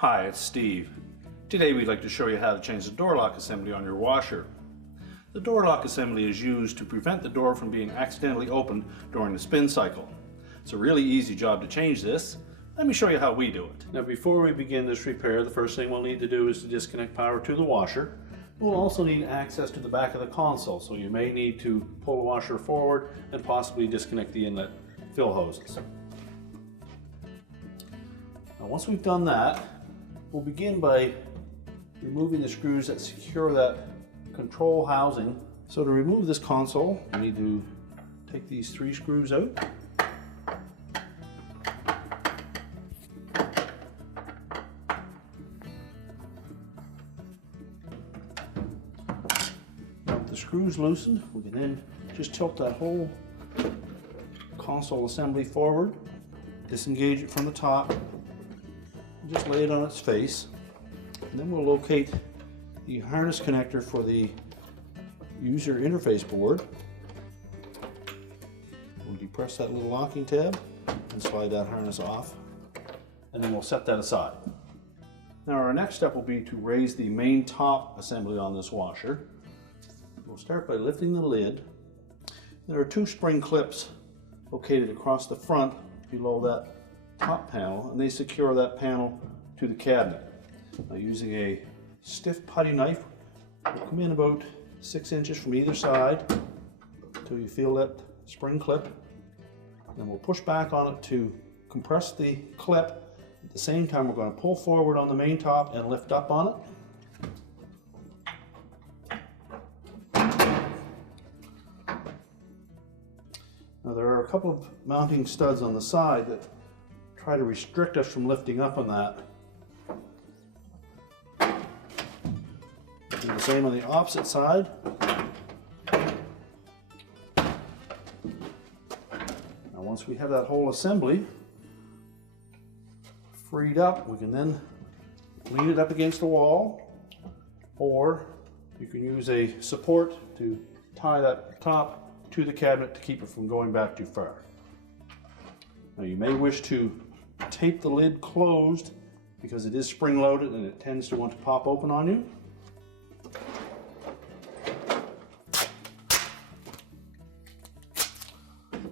Hi, it's Steve. Today we'd like to show you how to change the door lock assembly on your washer. The door lock assembly is used to prevent the door from being accidentally opened during the spin cycle. It's a really easy job to change this. Let me show you how we do it. Now before we begin this repair, the first thing we'll need to do is to disconnect power to the washer. We'll also need access to the back of the console, so you may need to pull the washer forward and possibly disconnect the inlet fill hoses. Now once we've done that, we'll begin by removing the screws that secure that control housing. So to remove this console, we need to take these 3 screws out. Now with the screws loosened, we can then just tilt that whole console assembly forward, disengage it from the top, just lay it on its face, and then we'll locate the harness connector for the user interface board. We'll depress that little locking tab and slide that harness off, and then we'll set that aside. Now our next step will be to raise the main top assembly on this washer. We'll start by lifting the lid. There are 2 spring clips located across the front below that top panel, and they secure that panel to the cabinet. Now using a stiff putty knife, we'll come in about 6 inches from either side until you feel that spring clip. Then we'll push back on it to compress the clip. At the same time, we're going to pull forward on the main top and lift up on it. Now there are a couple of mounting studs on the side that try to restrict us from lifting up on that. Do the same on the opposite side. Now once we have that whole assembly freed up, we can then lean it up against the wall, or you can use a support to tie that top to the cabinet to keep it from going back too far. Now you may wish to tape the lid closed because it is spring loaded and it tends to want to pop open on you.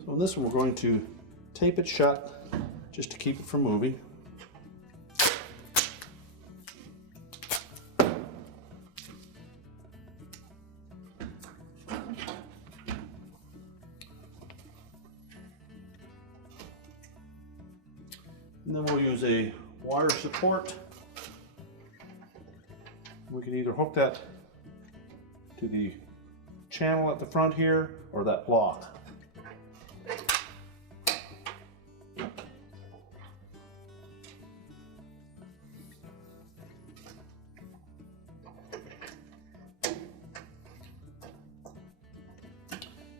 So in this one we're going to tape it shut just to keep it from moving. And then we'll use a wire support. We can either hook that to the channel at the front here or that block.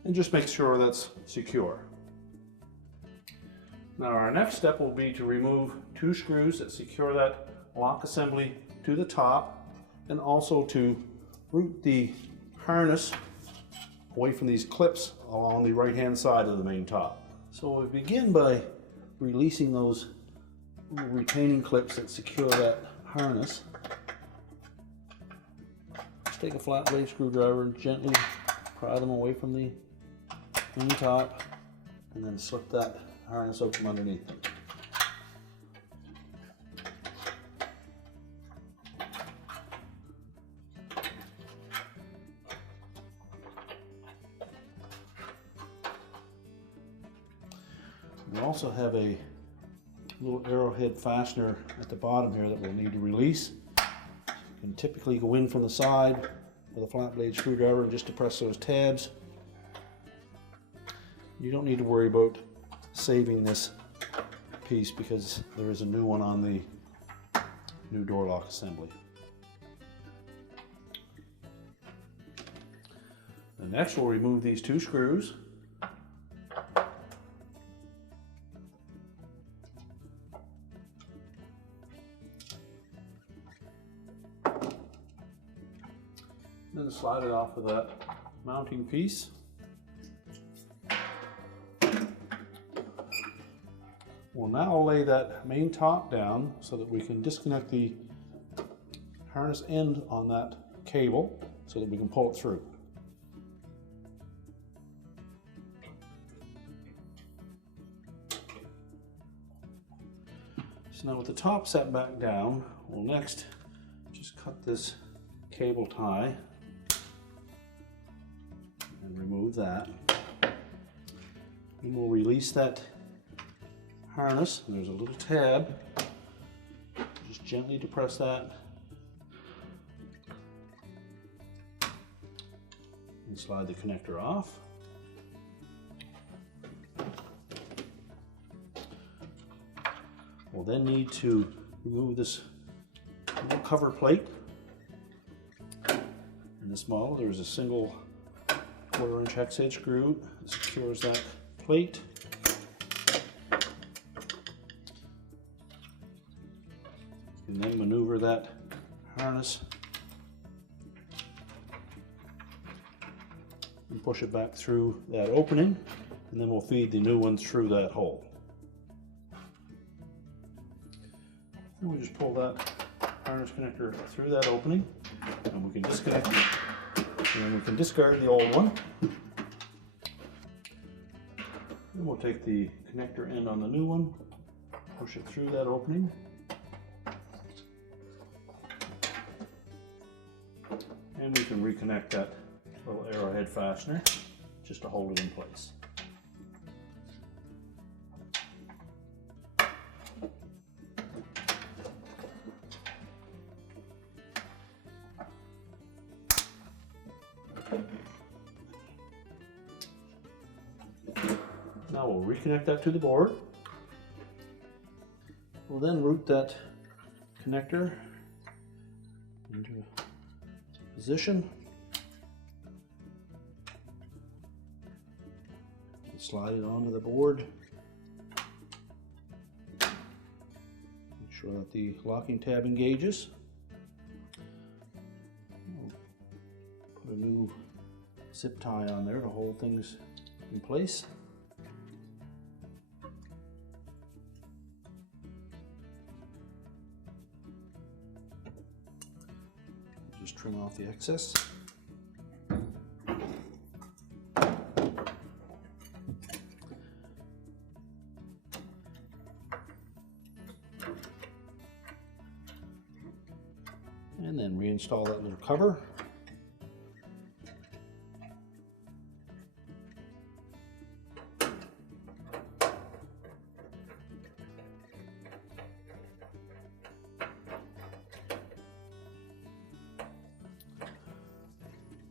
And just make sure that's secure. Now our next step will be to remove 2 screws that secure that lock assembly to the top, and also to route the harness away from these clips along the right hand side of the main top. So we begin by releasing those little retaining clips that secure that harness. Just take a flat blade screwdriver and gently pry them away from the main top, and then slip that harness out from underneath them. We also have a little arrowhead fastener at the bottom here that we'll need to release. You can typically go in from the side with a flat blade screwdriver and just depress those tabs. You don't need to worry about saving this piece because there is a new one on the new door lock assembly. And next we'll remove these 2 screws. Then slide it off of that mounting piece. We'll We'll now lay that main top down so that we can disconnect the harness end on that cable so that we can pull it through. So now with the top set back down, we'll next just cut this cable tie and remove that. And we'll release that harness. There's a little tab. Just gently depress that and slide the connector off. We'll then need to remove this little cover plate. In this model, there's a single 1/4" hex head screw that secures that plate. And then maneuver that harness and push it back through that opening, and then we'll feed the new one through that hole. And we just pull that harness connector through that opening, and we can disconnect it, and then we can discard the old one. Then we'll take the connector end on the new one, push it through that opening, and we can reconnect that little arrowhead fastener just to hold it in place. Now we'll reconnect that to the board. We'll then route that connector into position and slide it onto the board. Make sure that the locking tab engages. We'll put a new zip tie on there to hold things in place. Just trim off the excess. And then reinstall that little cover.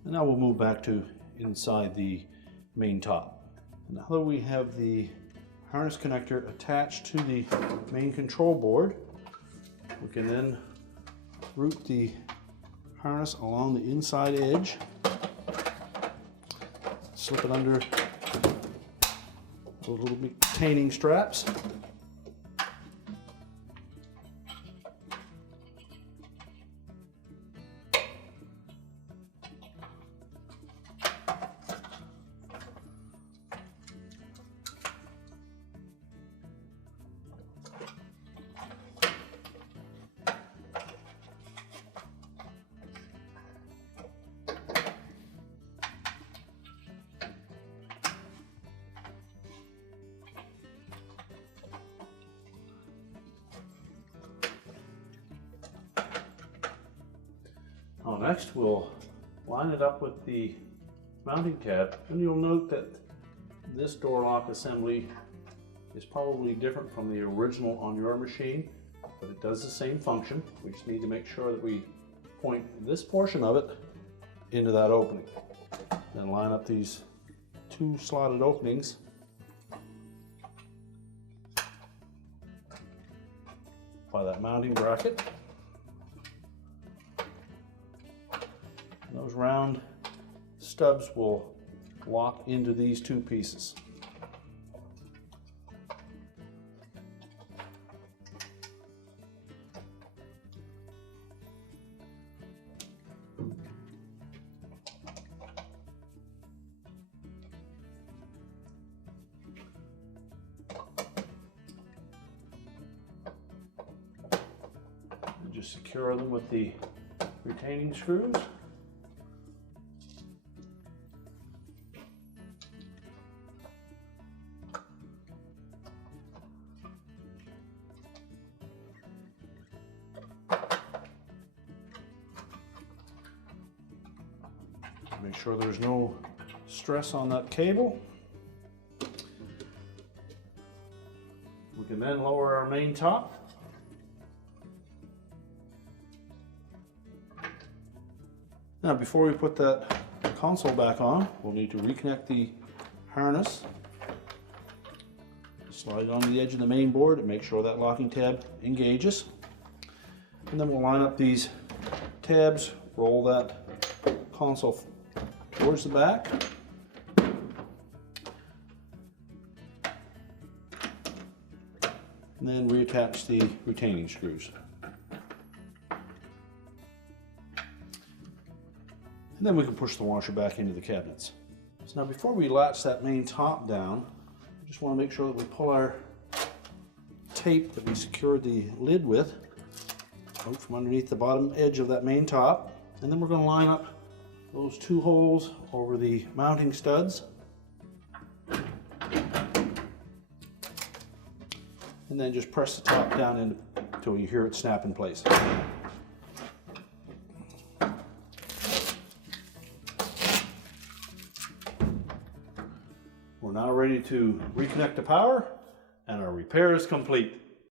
And now we'll move back to inside the main top. Now that we have the harness connector attached to the main control board, we can then route the harness along the inside edge, slip it under those little retaining straps. Next, we'll line it up with the mounting tab, and you'll note that this door lock assembly is probably different from the original on your machine, but it does the same function. We just need to make sure that we point this portion of it into that opening. Then line up these two slotted openings by that mounting bracket. Those round stubs will lock into these two pieces. Just secure them with the retaining screws. Make sure there's no stress on that cable. We can then lower our main top. Now before we put that console back on, we'll need to reconnect the harness. Slide it onto the edge of the main board and make sure that locking tab engages. And then we'll line up these tabs, roll that console towards the back. And then reattach the retaining screws. And then we can push the washer back into the cabinets. So now before we latch that main top down, we just want to make sure that we pull our tape that we secured the lid with out from underneath the bottom edge of that main top. And then we're going to line up those two holes over the mounting studs. And then just press the top down until you hear it snap in place. We're now ready to reconnect the power, and our repair is complete.